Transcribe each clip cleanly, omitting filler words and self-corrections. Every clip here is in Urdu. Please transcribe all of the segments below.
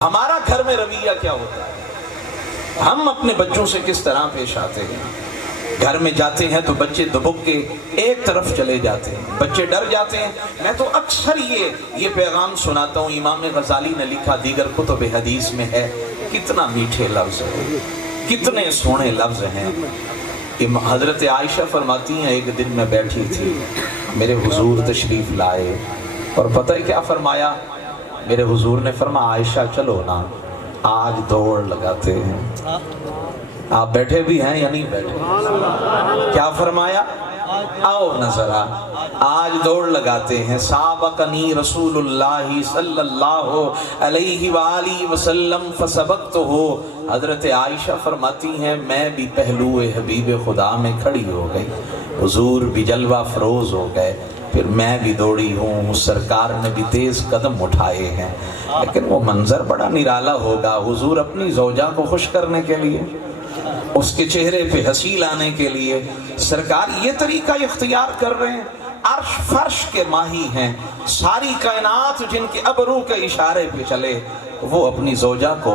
ہمارا گھر میں رویہ کیا ہوتا ہے؟ ہم اپنے بچوں سے کس طرح پیش آتے ہیں؟ گھر میں جاتے ہیں تو بچے دبک کے ایک طرف چلے جاتے ہیں، بچے ڈر جاتے ہیں۔ میں تو اکثر یہ پیغام سناتا ہوں، امام غزالی نے لکھا، دیگر کتب حدیث میں ہے، کتنا میٹھے لفظ ہیں، کتنے سونے لفظ ہیں۔ حضرت عائشہ فرماتی ہیں، ایک دن میں بیٹھی تھی، میرے حضور تشریف لائے اور پتہ ہے کیا فرمایا؟ میرے حضور نے فرمایا، عائشہ چلو نا، آج دوڑ لگاتے ہیں۔ آپ بیٹھے بھی ہیں یا نہیں بیٹھے؟ کیا فرمایا؟ آؤ نظر آج دوڑ لگاتے ہیں۔ سابقنی رسول اللہ صلی اللہ علیہ وآلہ وسلم فسبقتہ۔ حضرت عائشہ فرماتی ہیں، میں بھی پہلو حبیب خدا میں کھڑی ہو گئی، حضور بھی جلوہ فروز ہو گئے، پھر میں بھی دوڑی ہوں، سرکار نے بھی تیز قدم اٹھائے ہیں۔ لیکن وہ منظر بڑا نرالا ہوگا، حضور اپنی زوجہ کو خوش کرنے کے لیے، اس کے چہرے پہ ہنسی لانے کے لیے سرکار یہ طریقہ اختیار کر رہے ہیں۔ عرش فرش کے ماہی ہیں، ساری کائنات جن کے ابرو کے اشارے پہ چلے، وہ اپنی زوجہ کو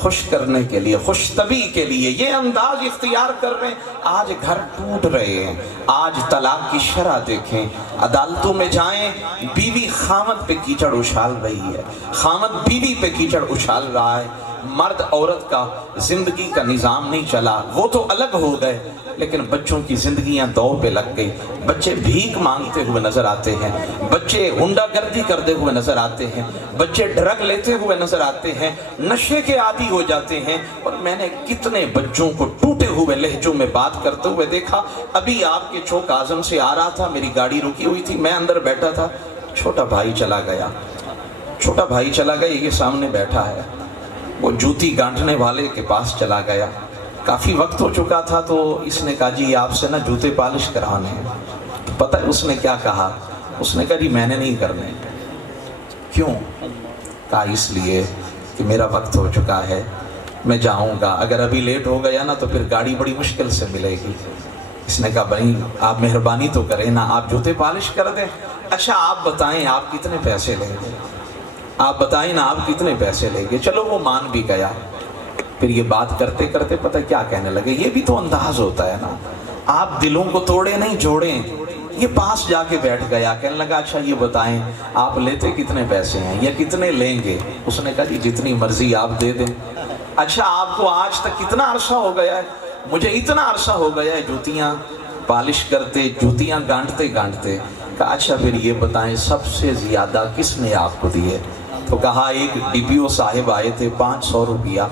خوش کرنے کے لیے، خوش طبی کے لیے یہ انداز اختیار کر رہے ہیں۔ آج گھر ٹوٹ رہے ہیں، آج طلاق کی شرح دیکھیں، عدالتوں میں جائیں، بیوی خامد پہ کیچڑ اچھال رہی ہے، خامد بیوی پہ کیچڑ اچھال رہا ہے، مرد عورت کا زندگی کا نظام نہیں چلا، وہ تو الگ ہو گئے، لیکن بچوں کی زندگیاں دو پہ لگ گئی۔ بچے بھیک مانگتے ہوئے نظر آتے ہیں، بچے ہنڈا گردی کرتے ہوئے نظر آتے ہیں، بچے ڈرگ لیتے ہوئے نظر آتے ہیں، نشے کے عادی ہو جاتے ہیں۔ اور میں نے کتنے بچوں کو ٹوٹے ہوئے لہجوں میں بات کرتے ہوئے دیکھا۔ ابھی آپ کے چوک اعظم سے آ رہا تھا، میری گاڑی رکی ہوئی تھی، میں اندر بیٹھا تھا، چھوٹا بھائی چلا گیا، چھوٹا بھائی چلا گیا، یہ سامنے بیٹھا ہے، وہ جوتی گانٹنے والے کے پاس چلا گیا۔ کافی وقت ہو چکا تھا تو اس نے کہا، جی آپ سے نا جوتے پالش کرانے ہیں۔ تو پتہ ہے اس نے کیا کہا؟ اس نے کہا، جی میں نے نہیں کرنے۔ کیوں؟ کہا اس لیے کہ میرا وقت ہو چکا ہے، میں جاؤں گا، اگر ابھی لیٹ ہو گیا نا تو پھر گاڑی بڑی مشکل سے ملے گی۔ اس نے کہا، بھائی آپ مہربانی تو کریں نا، آپ جوتے پالش کر دیں۔ اچھا آپ بتائیں آپ کتنے پیسے لیں گے؟ آپ بتائیں نا آپ کتنے پیسے لیں گے؟ چلو وہ مان بھی گیا۔ پھر یہ بات کرتے کرتے پتہ کیا کہنے لگے؟ یہ بھی تو انداز ہوتا ہے نا، آپ دلوں کو توڑے نہیں جوڑیں۔ یہ پاس جا کے بیٹھ گیا، کہنے لگا، اچھا یہ بتائیں آپ لیتے کتنے پیسے ہیں یا کتنے لیں گے؟ اس نے کہا، جی جتنی مرضی آپ دے دیں۔ اچھا آپ کو آج تک کتنا عرصہ ہو گیا ہے؟ مجھے اتنا عرصہ ہو گیا ہے جوتیاں پالش کرتے، جوتیاں گانٹتے گانٹتے۔ کہا اچھا پھر یہ بتائیں سب سے زیادہ کس نے آپ کو دیے؟ تو کہا ایک DPO صاحب آئے تھے، 500 روپیہ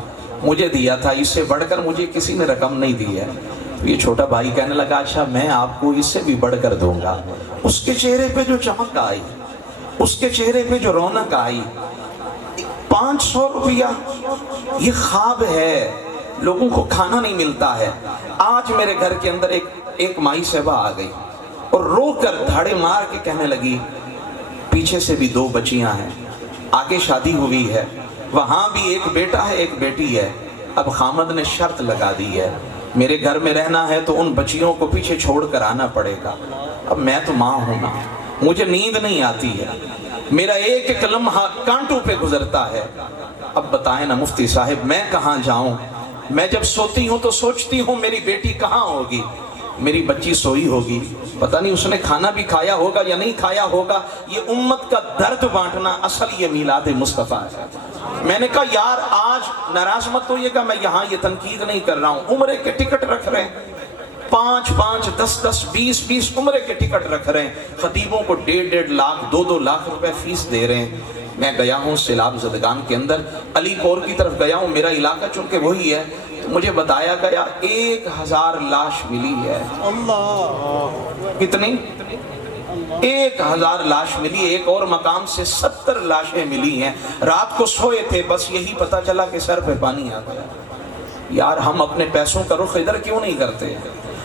مجھے دیا تھا، اس سے بڑھ کر مجھے کسی نے رقم نہیں دی ہے۔ تو یہ چھوٹا بھائی کہنے لگا، اچھا میں آپ کو اس سے بھی بڑھ کر دوں گا۔ اس کے چہرے پہ جو چمک آئی، اس کے چہرے پہ جو رونق آئی، 500 روپیہ یہ خواب ہے، لوگوں کو کھانا نہیں ملتا ہے۔ آج میرے گھر کے اندر ایک مائی صاحبہ آ گئی اور رو کر دھاڑے مار کے کہنے لگی، پیچھے سے بھی 2 بچیاں ہیں، آگے شادی ہوئی ہے، وہاں بھی ایک بیٹا ہے ایک بیٹی ہے، اب خامد نے شرط لگا دی ہے، میرے گھر میں رہنا ہے تو ان بچیوں کو پیچھے چھوڑ کر آنا پڑے گا۔ اب میں تو ماں ہوں نا، مجھے نیند نہیں آتی ہے، میرا ایک ایک لمحہ کانٹوں پہ گزرتا ہے۔ اب بتائیں نا مفتی صاحب میں کہاں جاؤں؟ میں جب سوتی ہوں تو سوچتی ہوں میری بیٹی کہاں ہوگی، میری بچی سوئی ہوگی، پتہ نہیں اس نے کھانا بھی کھایا ہوگا یا نہیں کھایا ہوگا۔ یہ امت کا درد بانٹنا اصل یہ میلاد مصطفیٰ ہے۔ میں نے کہا یار آج ناراض مت ہوئیے گا، میں یہاں یہ تنقید نہیں کر رہا ہوں، عمرے کے ٹکٹ رکھ رہے ہیں، 5 10 20 عمرے کے ٹکٹ رکھ رہے ہیں، خطیبوں کو 1.5 لاکھ 2 لاکھ روپے فیس دے رہے ہیں۔ میں گیا ہوں سیلاب زدگان کے اندر، علی پور کی طرف گیا ہوں، میرا علاقہ چونکہ وہی ہے، مجھے بتایا گیا 1000 لاش ملی ہے۔ کتنی؟ 1000 لاش ملی۔ ایک اور مقام سے 70 لاشیں ملی ہیں۔ رات کو سوئے تھے، بس یہی پتا چلا کہ سر پہ پانی آ گیا۔ یار ہم اپنے پیسوں کا رخ ادھر کیوں نہیں کرتے؟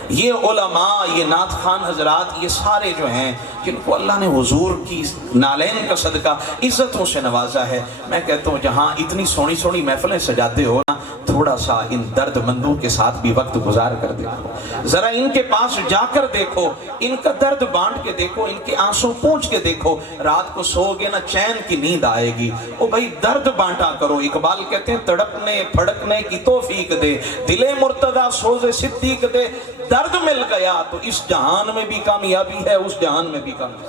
یہ علماء، یہ نعت خوان حضرات، یہ سارے جو ہیں جن کو اللہ نے حضور کی نالین کا صدقہ عزتوں سے نوازا ہے، میں کہتا ہوں جہاں اتنی سونی سونی محفلیں سجاتے ہو نا، تھوڑا سا ان درد مندوں کے ساتھ بھی وقت گزار کر دیکھو، ذرا ان کے پاس جا کر دیکھو، ان کا درد بانٹ کے دیکھو، ان کے آنسو پونچھ کے دیکھو، رات کو سو گے نا چین کی نیند آئے گی۔ او بھائی درد بانٹا کرو۔ اقبال کہتے ہیں تڑپنے پھڑکنے کی توفیق دے، دل مرتضیٰ سوز صدیق دے، درد مل گیا تو اس جہان میں بھی کامیابی ہے، اس جہان میں بھی کامیابی۔